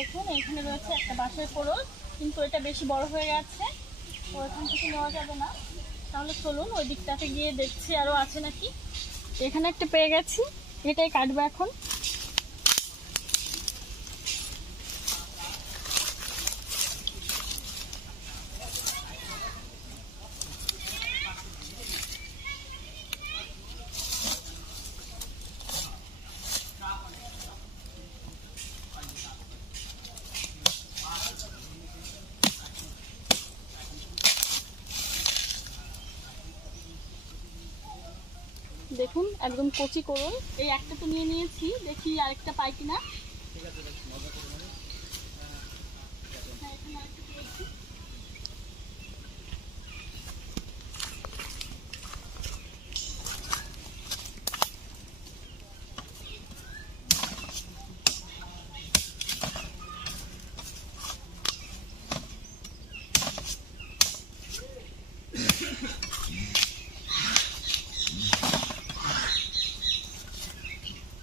দেখুন এখানে রয়েছে একটা বাঁশের কোড়ল, কিন্তু এটা বেশি বড় হয়ে গেছে, তো এখান থেকে নেওয়া যাবে না। তাহলে চলুন ওই দিকটাতে গিয়ে দেখছি আরও আছে নাকি। এখানে একটা পেয়ে গেছি, এটাই কাটবো এখন। দেখুন একদম কচি করুন, এই একটা তো নিয়ে নিয়েছি, দেখি আরেকটা পাই কিনা।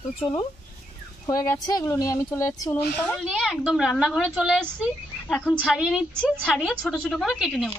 তো চলুন, হয়ে গেছে, এগুলো নিয়ে আমি চলে যাচ্ছি উনুন পাড়ে। নিয়ে একদম রান্নাঘরে চলে এসেছি, এখন ছাড়িয়ে নিচ্ছি, ছাড়িয়ে ছোট ছোট করে কেটে নেব।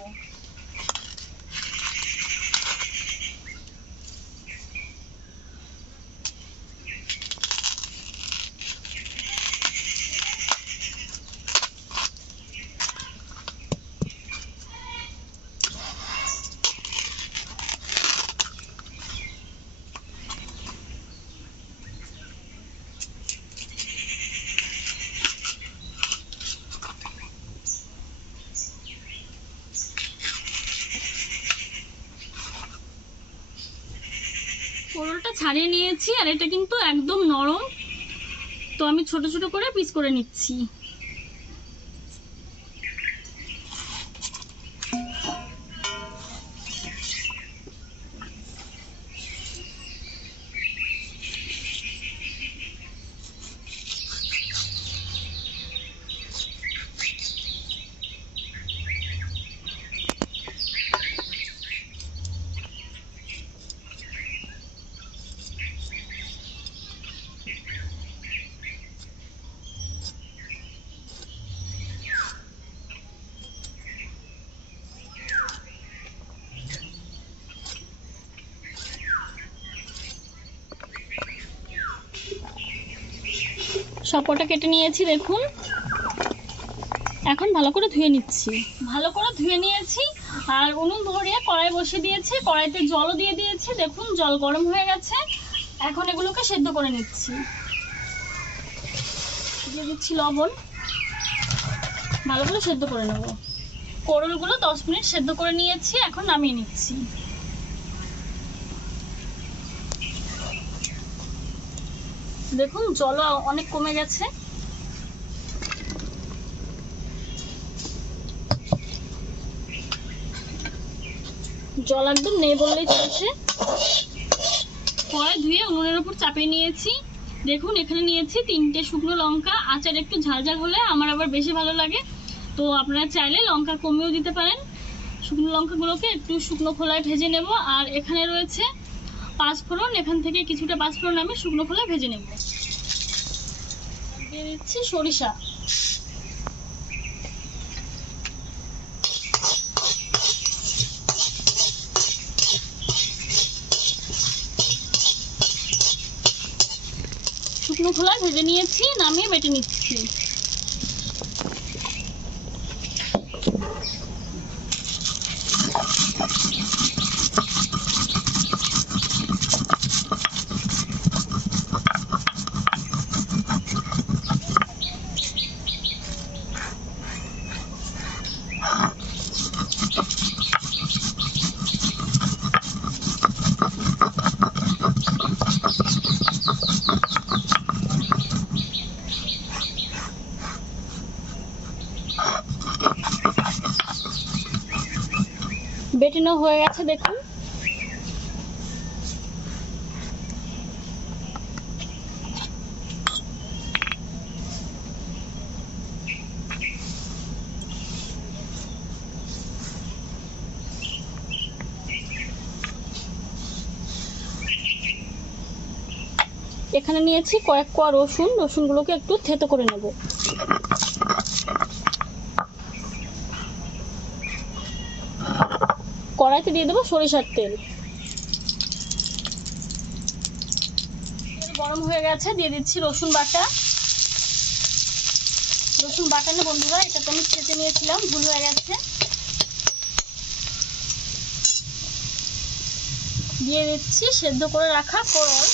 কোড়লটা ছাড়িয়ে নিয়েছি, আর এটা কিন্তু একদম নরম, তো আমি ছোট ছোট করে পিস করে নিচ্ছি। সবকটা কেটে নিয়েছি, দেখুন এখন ভালো করে ধুয়ে নিচ্ছি। ভালো করে ধুয়ে নিয়েছি, আর উনুন ধরিয়ে কড়াই বসিয়ে দিয়েছি, কড়াইতে জলও দিয়ে দিয়েছি। দেখুন জল গরম হয়ে গেছে, এখন এগুলোকে সেদ্ধ করে নিচ্ছি। দিয়ে দিচ্ছি লবণ, ভালো করে সেদ্ধ করে নেব। কোড়লগুলো 10 মিনিট সেদ্ধ করে নিয়েছি, এখন নামিয়ে নিচ্ছি। দেখুন জল অনেক কমে গেছে। জল একদম নেই বললেই চলছে। কড়াই ধুয়ে উনুনের উপর চাপিয়ে নিয়েছি। দেখুন এখানে নিয়েছি 3টে শুকনো লঙ্কা। আচার একটু ঝাল ঝাল হলে আমার আবার বেশি ভালো লাগে, তো আপনারা চাইলে লঙ্কা কমিয়েও দিতে পারেন। শুকনো লঙ্কাগুলোকে একটু শুকনো খোলায় ভেজে নেব। আর এখানে রয়েছে 5 ফোড়ন, এখান থেকে কিছুটা 5 ফোড়ন আমি শুকনো খোলায় ভেজে নেব। দিয়ে দিচ্ছি সরিষা। শুকনো খোলায় ভেজে নিয়েছি, নামিয়ে বেটে নিচ্ছি। বেটে নেওয়া হয়ে গেছে, দেখুন। এখানে নিয়েছি কয়েক কোয়া রসুন, রসুনগুলোকে একটু থেতো করে নেব। কড়াইতে দিয়ে দেবো সরিষার তেল। তেল গরম হয়ে গেছে, দিয়ে দিচ্ছি রসুন বাটা। রসুন বাটা না বন্ধুরা, এটা তো আমি ছেঁচে নিয়েছিলাম, ভুল হয়ে গেছে। দিয়ে দিচ্ছি সেদ্ধ করে রাখা কোরল।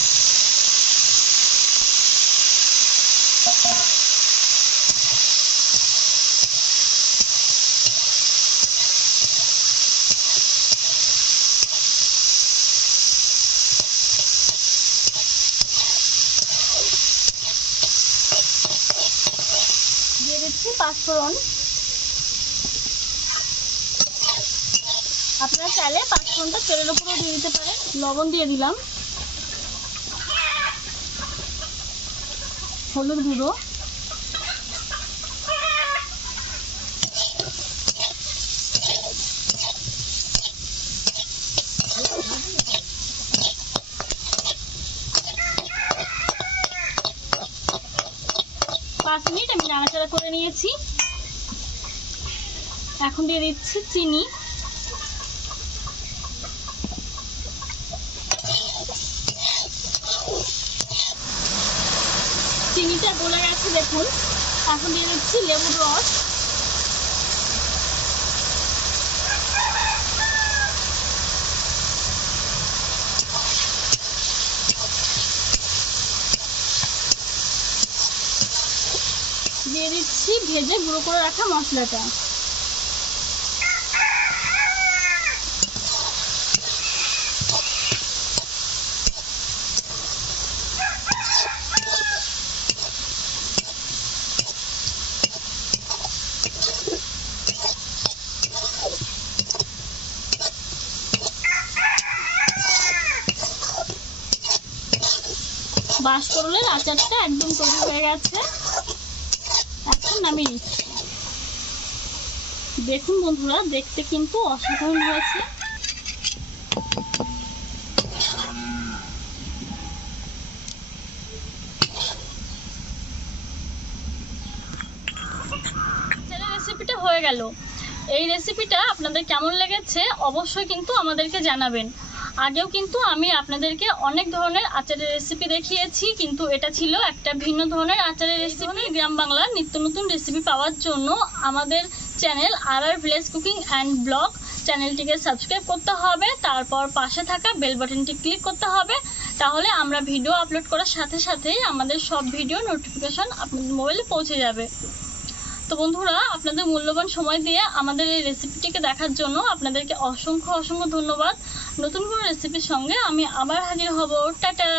দিয়ে দিচ্ছি পাঁচফোড়ন। আপনারা চাইলে পাঁচফোড়নটা তেলের উপরেও দিয়ে দিতে পারেন। লবণ দিয়ে দিলাম, হলুদ গুঁড়ো, পাঁচ মিনিট আমি নাড়াচাড়া করে নিয়েছি। এখন দিয়ে দিচ্ছি চিনি। চিনিটা গলে গেছে দেখুন। এখন দিয়ে দিচ্ছি লেবুর রস। দিয়ে দিচ্ছি ভেজে গুঁড়ো করে রাখা মশলাটা। বাঁশকরলের আচারটা একদম তৈরি হয়ে গেছে, এখন নামিয়ে নিচ্ছি। দেখুন বন্ধুরা, দেখতে কিন্তু অসাধারণ হয়েছে। রেসিপিটা হয়ে গেল। এই রেসিপিটা আপনাদের কেমন লেগেছে অবশ্যই কিন্তু আমাদেরকে জানাবেন। আগেও কিন্তু আমি আপনাদেরকে অনেক ধরনের আচারের রেসিপি দেখিয়েছি, কিন্তু এটা ছিল একটা ভিন্ন ধরনের আচারের রেসিপি। গ্রাম বাংলার নিত্য নতুন রেসিপি পাওয়ার জন্য আমাদের চ্যানেল আর ভিলেজ কুকিং অ্যান্ড ব্লগ চ্যানেলটিকে সাবস্ক্রাইব করতে হবে, তারপর পাশে থাকা বেল বাটনটি ক্লিক করতে হবে। তাহলে আমরা ভিডিও আপলোড করার সাথে সাথেই আমাদের সব ভিডিও নোটিফিকেশন আপনাদের মোবাইলে পৌঁছে যাবে। তো বন্ধুরা, আপনাদের মূল্যবান সময় দিয়ে আমাদের এই রেসিপিটিকে দেখার জন্য আপনাদেরকে অসংখ্য অসংখ্য ধন্যবাদ। নতুন কোনো রেসিপির সঙ্গে আমি আবার হাজির হব। টাটা।